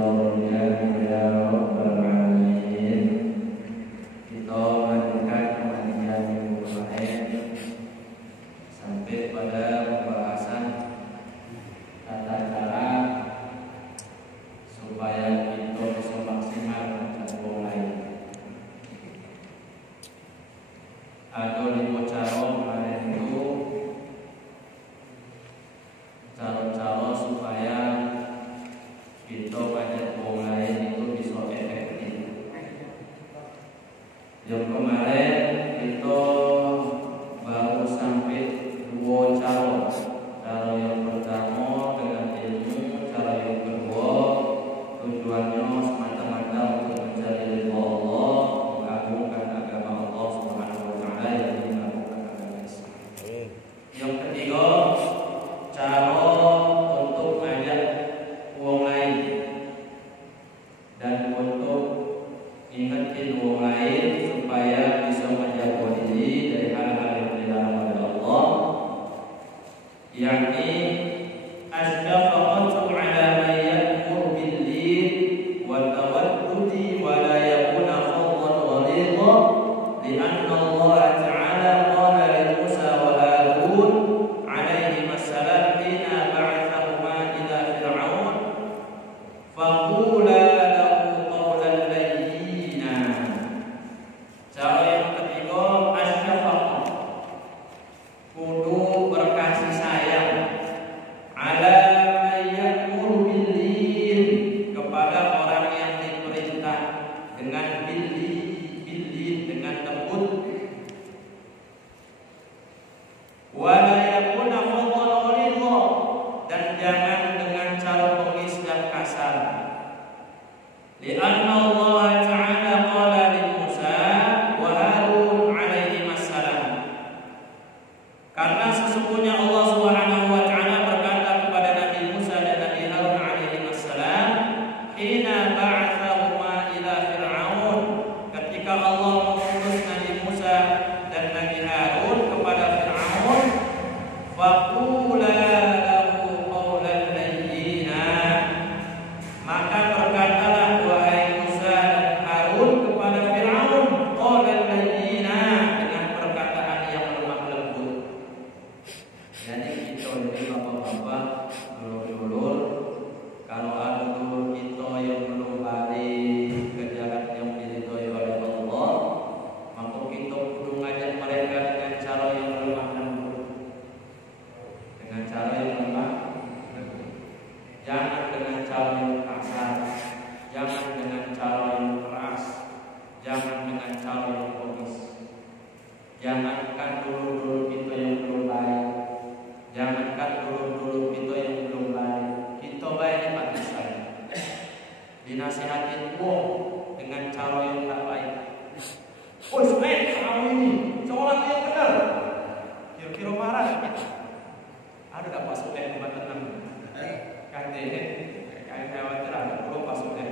ridhonya ya Rabbal Alamin. Kita lanjutkan pengajian minggu kemarin sampai pada pembahasan tata cara supaya kita bisa maksimal mencapai mulai. Ada 5 cara kemarin itu, cara-cara supaya kita pada orang lain itu bisa efektif. Yang kemarin kita baru sampai 2 cara. Cara yang pertama dengan ilmu, cara yang kedua tujuannya semata-mata untuk mencari ridha Allah, mengagungkan agama Allah Subhanahu wa taala yang mengagungkan agama Islam. Yang ketiga, cara untuk mengajak orang lain dan untuk ingetin orang lain supaya bisa menjaga diri dari hal-hal yang dilarang oleh Allah, yakni asyafaqatu ala man ya'mur bil lin wa tawaddudi wa la yakuna fadlan ghalidha, li'anna Allah ta'ala qala li Musa wa Harun alaihim assalam hina ba'athahuma ila fir'aun faqula lahu qawlan layyina. Cara yang ketiga, asyafaqah, kudu berkasih sayang, ala man ya'mur bil lin, kepada orang yang diperintah dengan bil lin, dengan lembut, wa la yakuna fadlan ghalidha, dan jangan dengan cara bengis dan kasar. Li'anna Allah ta'ala qala li Musa wa Harun alaihim assalam, karena sesungguhnya Allah Subhanahu wa taala berkata kepada Nabi Musa dan Nabi Harun alaihim assalam, hina ba'athahuma ila fir'aun, ketika Allah mengutus Nabi Musa dan Nabi Harun kepada Fir'aun, faqula lahu qawlan layyina, maka berkatalah wahai Musa dan Harun kepada Fir'aun, qawlan layyina, dengan perkataan yang lemah lembut. Jadi kita ini bapak-bapak, dulur-dulur, kalau ada dulur kita yang belum balik ke jalan yang diridhoi oleh Allah, maka kita kudu ngajak mereka dengan cara yang lemah lembut, dengan cara yang lemah lembut. Jangan dengan cara yang kasar, jangan dengan cara yang keras, jangan dengan cara yang bengis. Jangankan dulur-dulur kita yang belum baik, jangankan dulur-dulur kita yang belum baik, kita baik Pak saya dinasihatin dengan cara yang tak baik. Oh, sebaik kamu ini sholat yang benar, kira-kira marah kita. Ada tak Pak Sudah buat tenang? Katanya, kayak khawatir ada perlu Pak Sudah.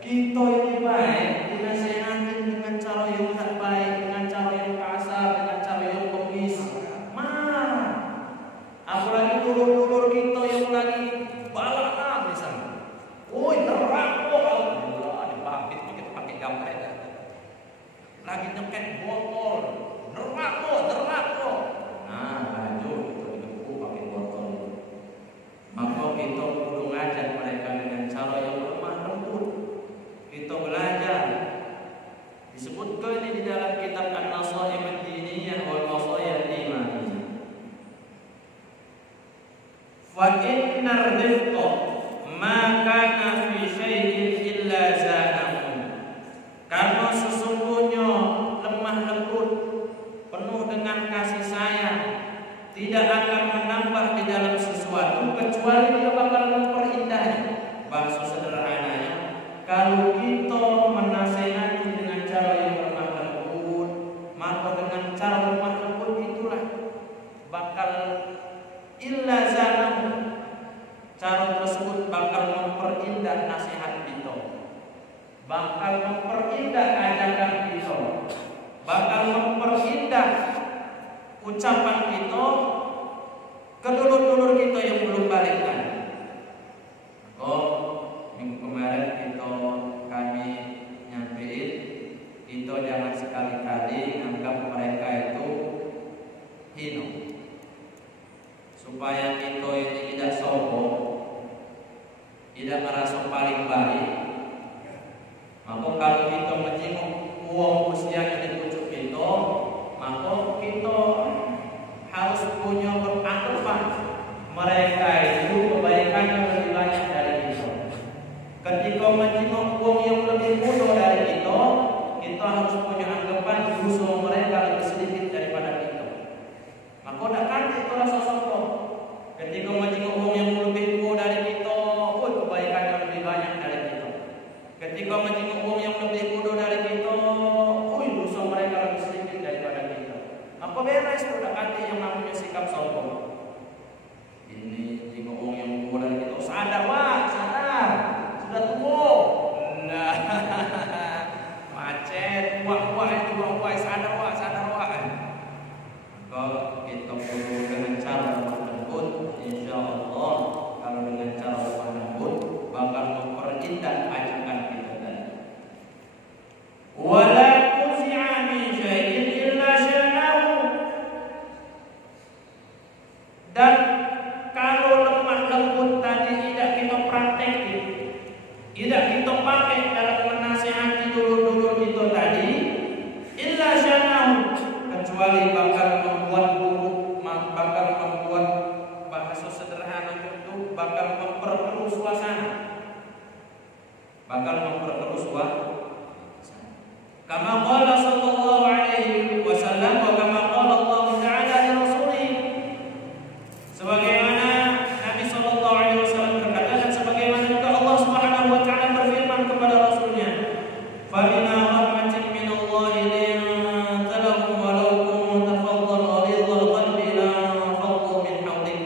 Kita ini baik dinasihatin dengan cara yang tak baik, dengan cara yang kasar, dengan cara yang bengis, marah. Apalagi dulur-dulur kita yang lagi balak misalnya, woi nerako kalau dipakit kita pakai gambar, lagi nyeket botol, nerako. Nah, lanjut kita dikepuk pakai botol. Maka kita perlu ngajak mereka dengan cara yang lemah lembut. Kita belajar. Disebutkan ini di dalam kitab An-Nasaih Ad-Diniyah wal Wasaya Al-Imaniyah. Fa innar rifqa ma kana fi syai'in illa zanahu. Karena sesungguhnya lemah lembut penuh dengan kasih sayang tidak akan menambah di dalam sesuatu kecuali dia bakal memperindahnya. Bahasa sederhananya, kalau kita menasehati dengan cara yang lemah lembut, maka dengan cara lemah lembut itulah bakal illa zanahu, cara tersebut bakal memperindah nasihat kita, bakal memperindah ajakan kita, bakal memperindah ucapan kita ke dulur-dulur kita yang dibalikkan. Kok minggu kemarin kami nyampein, kita jangan sekali-kali anggap mereka itu hina, supaya kita ini tidak sombong, tidak merasa paling baik. Maka kalau kita menjenguk uang usianya di pucuk kita, maka kita harus punya beranggapan mereka itu kebaikannya lebih banyak dari kita. Ketika menjenguk uang yang lebih muda dari kita, kita harus punya anggapan dosa mereka lebih sedikit daripada kita. Maka takkan kita rasa sombong. Ketika menjenguk uang yang lebih muda dari kita, kebaikannya lebih banyak dari kita. Ketika menjenguk uang yang lebih muda dari kita, dosa mereka lebih sedikit daripada kita. Maka beres sudah hati yang namanya sikap sombong. Ini jenguk uang yang muda dari kita, sadar sudah tua. Nah, macet, wah, sadar wah. Kalau kita perlu dengan cara tersebut, insya Allah kalau dengan cara tersebut bakal memperindah ajakan kita tadi. Wala tuzi'a min syai'in illa syanahu. Dan kalau lemah lembut tadi tidak kita praktekkan, tidak kita pakai dalam menasihati dulur-dulur kita tadi, illa syanahu, kecuali bakal membuat buruk, bakal membuat, bahasa sederhana itu bakal memperkeruh suasana, kama qala sallallahu alaihi wasallam wa kama qala Allah Ta'ala li rasulih, sebagaimana Nabi sallallahu alaihi wasallam berkata dan sebagaimana juga Allah Subhanahu wa taala berfirman kepada rasulnya, fa bima rahmatin min Allah linta lahum walau kunta faddan ghalidhal qalbi lan faddu min hawlik.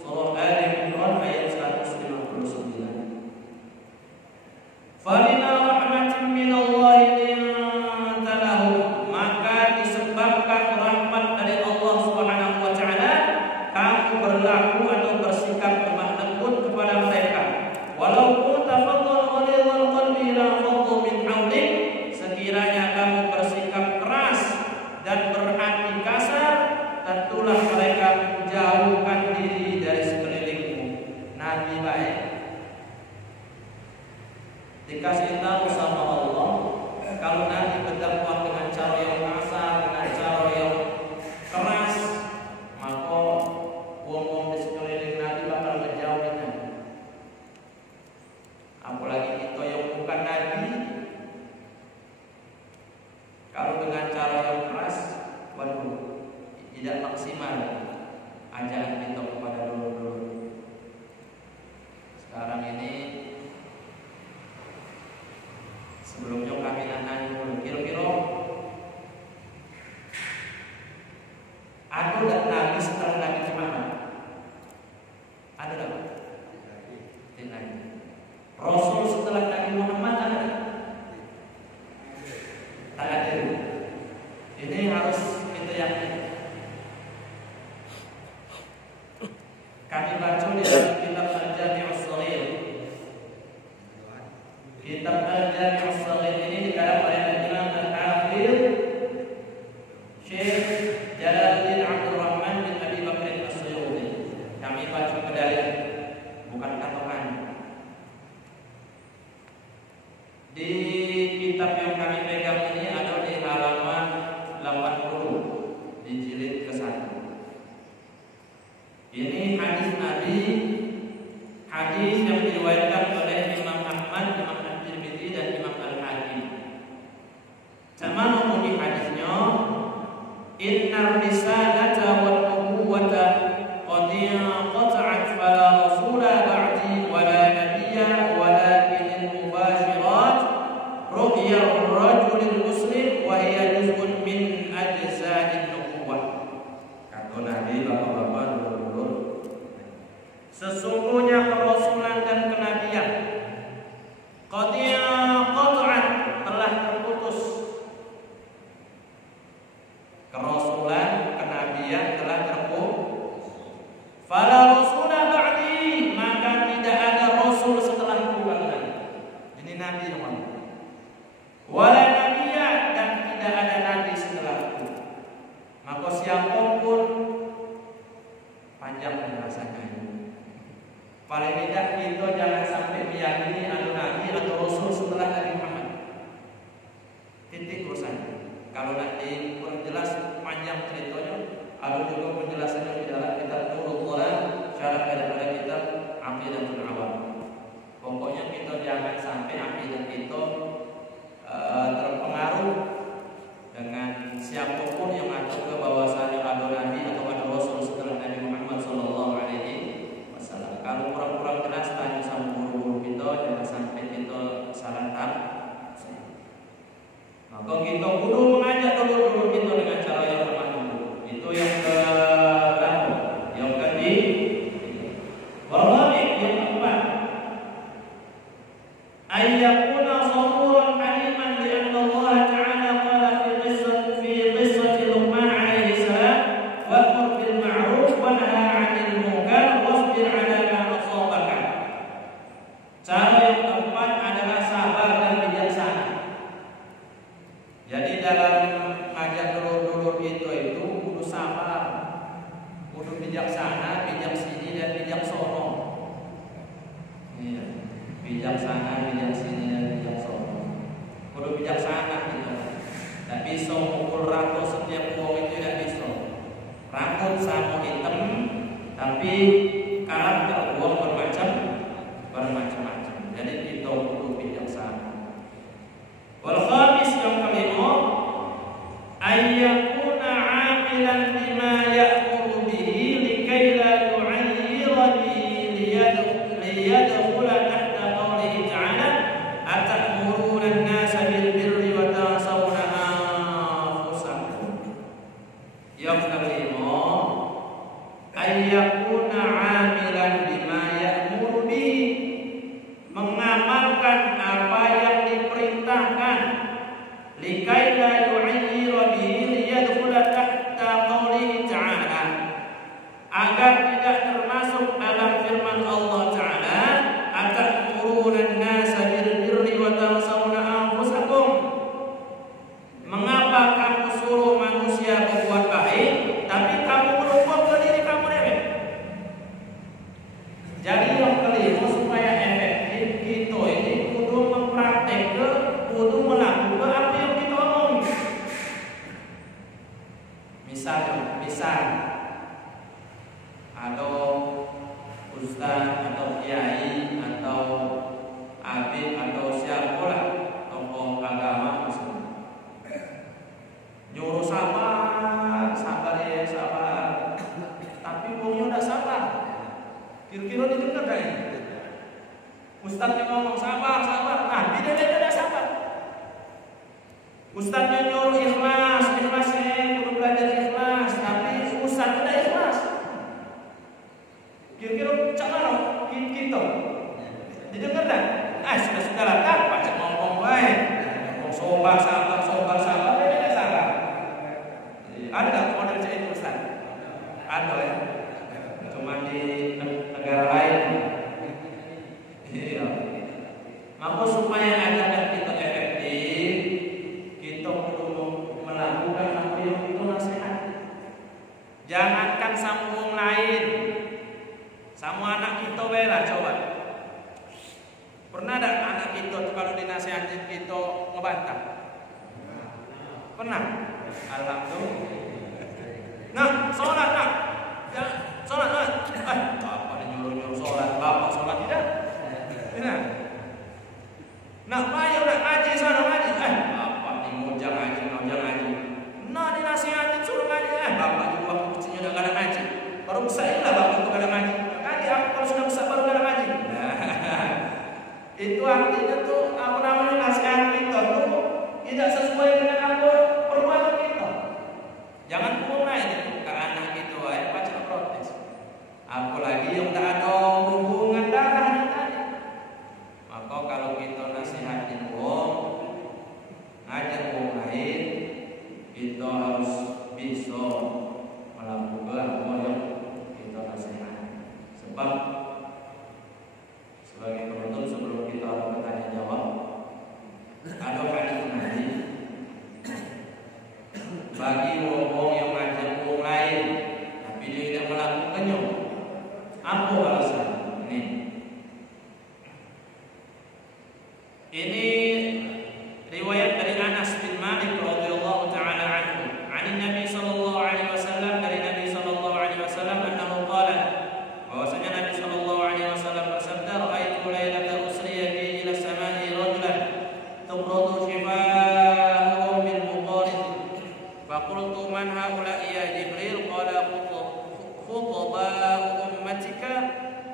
Surah Ali Imran ayat 159. Fa bima rahmatin min Allah linta lahum, maka disebabkan rahmat dari Allah Subhanahu wa taala kamu berlaku atau bersikap lemah lembut kepada mereka. Walau kunta faddan ghalidhal qalbi lan faddu min hawlik, sekiranya kamu bersikap keras dan berhati kasar, tentulah mereka menjauhkan diri dari sekelilingmu. Nabi baik dikasih tahu sama Allah, kalau Nabi berdakwah dengan cara yang kasar, dengan cara yang keras, maka wong-wong di sekeliling Nabi bakal menjauhi Nabi. Apalagi kita yang bukan Nabi, kalau dengan cara yang keras, tidak maksimal ajaran kita kepada dulur-dulur. Sekarang ini, sebelumnya kami nanya dulu, kira-kira ada dan Nabi setelah Nabi Muhammad? Ada tak? Tidak. Rasul setelah Nabi Muhammad ada? Tak ada. Ini harus kita yakin. Kami baca di dalam kitab Al-Jami' As-Shaghir. Kitab Al-Jami' As-Shaghir ini dikarang oleh Imam Al-Hafidz Syekh Jalaluddin Abdul Rahman bin Abi Bakr As-Suyuti. Kami baca pedalil, bukan katokan. Di kitab yang kami pegang ini ada di halaman 80 di jilid ke-1. Ini hadis Nabi, hadis yang diriwayatkan oleh Imam Ahmad, Imam At-Tirmidzi dan Imam Al-Hakim. Sama bunyi hadisnya, innar risalata wan nubuwata qad qata'at fala rasula ba'di wala nabiyya walakin al-mubashirat ru'ya ar-rajul al-muslim wa hiya juz'un min ajza'in nubuwah. Kata Nabi, bapak-bapak, dulur-dulur, sesungguhnya kerasulan dan kenabian qad qata'at, telah terputus. Kerasulan, kenabian telah terputus. Fala rasula ba'di, rasanya. Paling tidak kita jangan sampai meyakini ada nabi atau rasul setelah Nabi Muhammad. Titik urusannya. Kalau nanti kurang jelas panjang ceritanya, ada juga penjelasannya di dalam kitab Nurul Quran, syarah daripada kitab Aqidatul Awam. Pokoknya kita jangan sampai akidah kita terpengaruh dengan siapapun yang mengatur ke bahwasanya ada nabi atau ada rasul setelah Nabi Muhammad sallallahu alaihi wasallam. Kalau kurang-kurang jelas tanya sama guru-guru kita, jangan sampai kita salah tafsir. Maka kita kudu mengajak dulu kita dengan cara yang tepat dulu. Itu yang ke-8. Yang yang keempat, ayyakuna saburan haliman li anna Allah ta'ala qala fi qissati Luqman alaihi salam wa'mur bil ma'ruf wa nahy 'anil munkar wasbir 'ala ma asabaka. Cara yang keempat adalah sabar dan bijaksana. Jadi dalam ngajak dulur-dulur itu kudu sabar, kudu bijaksana, bijak sini dan bijak sono. Iya, bijaksana, bijak sini dan bijak sono. Kudu bijaksana gitu. Tak bisa mukul rambut setiap orang itu, tidak bisa. Rambut sama hitam, tapi karakter orang bermacam-macam. Jadi kita kudu bijaksana. Wal khamis yang kelima, ayyakuna 'amilan bima ya'muru bihi likay la yu'ayyira bihi liyadkhula tahta qawlihi ta'ala atamuruna an-nasa bil birri wa tansawna anfusakum. Yang kelima, ayyakuna 'amilan bima ya'muru bihi, mengamalkan apa yang diperintahkan, likai la yu'ayyira bihi liyadkhula tahta qawlihi ta'ala, agar tidak termasuk dalam firman Allah Ta'ala, atamuruna an-nasa bil birri wa tansawna anfusakum. Mengapa kamu suruh manusia berbuat baik tapi kamu melupa ke diri kamu sendiri? Jadi yang kelima, supaya efektif kita ini kudu mempraktekkan, kudu melakukan apa yang kita omong. Misal ada ustaz atau kiai atau abid atau siapalah tokoh agama nyuruh sabar ya sabar, tapi wongnya udah sabar. Kira-kira didengar gak ini? Ustaznya ngomong sabar, nah dia tidak sabar. Ustaznya nyuruh ikhlas ya, perlu belajar ikhlas, tapi ustaz tidak ikhlas. Kira-kira cara kita didengar gak? Sudah lah, baca ngomong baik, ngomong sobar, dia tidak sabar. Ada gak model itu ustaz? Ada ya. Cuma di negara lain. Iya. Maka supaya ajakan kita efektif, kita perlu melakukan apa yang kita nasihat. Jangankan sama orang lain, sama anak kita bela coba. Pernah ada anak kita kalau dinasihatin kita ngebantah? Pernah? Alhamdulillah. Nah, sholat nak. Ya, sholat. Apa nyuruh sholat? Bapak sholat tidak? Tidak. Nah, ayo nak ngaji sana ngaji. Apa nih ngojang ngaji. Nah, dinasihatin suruh ngaji. Bapak juga mestinya udah gak ada ngaji. Baru besar lah bapak itu gak ada ngaji. Ngaji aku kalau sudah besar baru gak ada ngaji. Nah, itu artinya tuh apa namanya nasihat kita tuh tidak sesuai dengan apa perbuatan kita. Jangan mulai itu ke anak itu, baca protes. Apalagi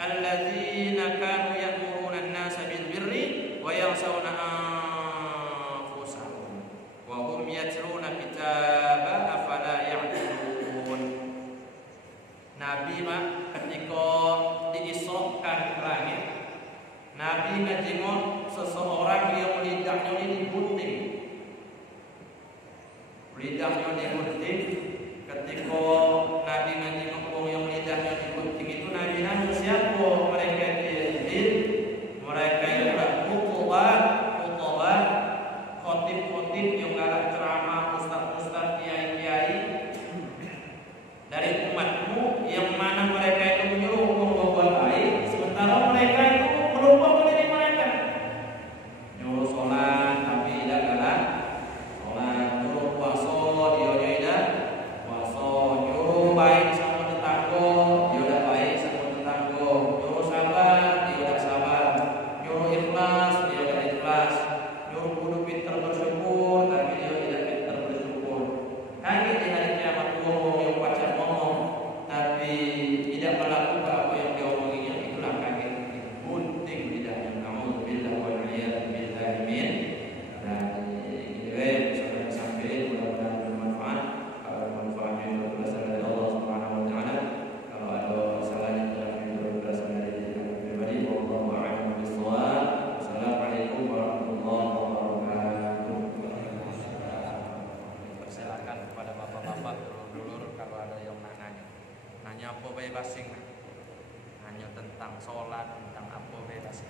alladzina kanu ya'muruna an-nasa bil birri wa yansawna anfusahum wa hum yatluna kitaba afala ya'qilun. Nabi mah ketika diisrokan ke langit, Nabi ngajengok seseorang yang lidahnya ini digunting. Lidahnya digunting. Ketika Nabi ngajengok wong yang lidahnya digunting itu, Nabi nanya siapa mereka itu? Mereka itu khutbah, khotib yang galak ceramah, ustaz, kiai dari umatmu yang mana mereka itu menyuruh berbuat baik, sementara mereka itu melupakan diri mereka. Nyuruh sholat tapi tidak galak sholat, nyuruh puasa dia tidak puasa, nyuruh baik sama tetangga dia tidak baik sama tetangga, nyuruh sabar dia tidak sabar, nyuruh ikhlas dia tidak ikhlas, nyuruh kudu pintar bersyukur tapi dia tidak pintar bersyukur. Nanti di hari kiamat ngomong yang pacar ngomong tapi tidak melakukan apa yang dia omonginya, itulah kafir. Gunting lidahnya. Nauzubillah wal iyad billahi min. Dan ini bisa sampai mudah-mudahan bermanfaat. Kalau manfaatnya itu berasal dari Allah Subhanahu wa taala. Kalau ada kesalahan itu berasal dari diri kami pribadi. Wallahu a'lam bishawab. Assalamualaikum warahmatullahi wabarakatuh. Persilakan kepada bapak-bapak, dulur-dulur kalau ada yang nanya apa bebas sing nanya tentang sholat, tentang apa bebas.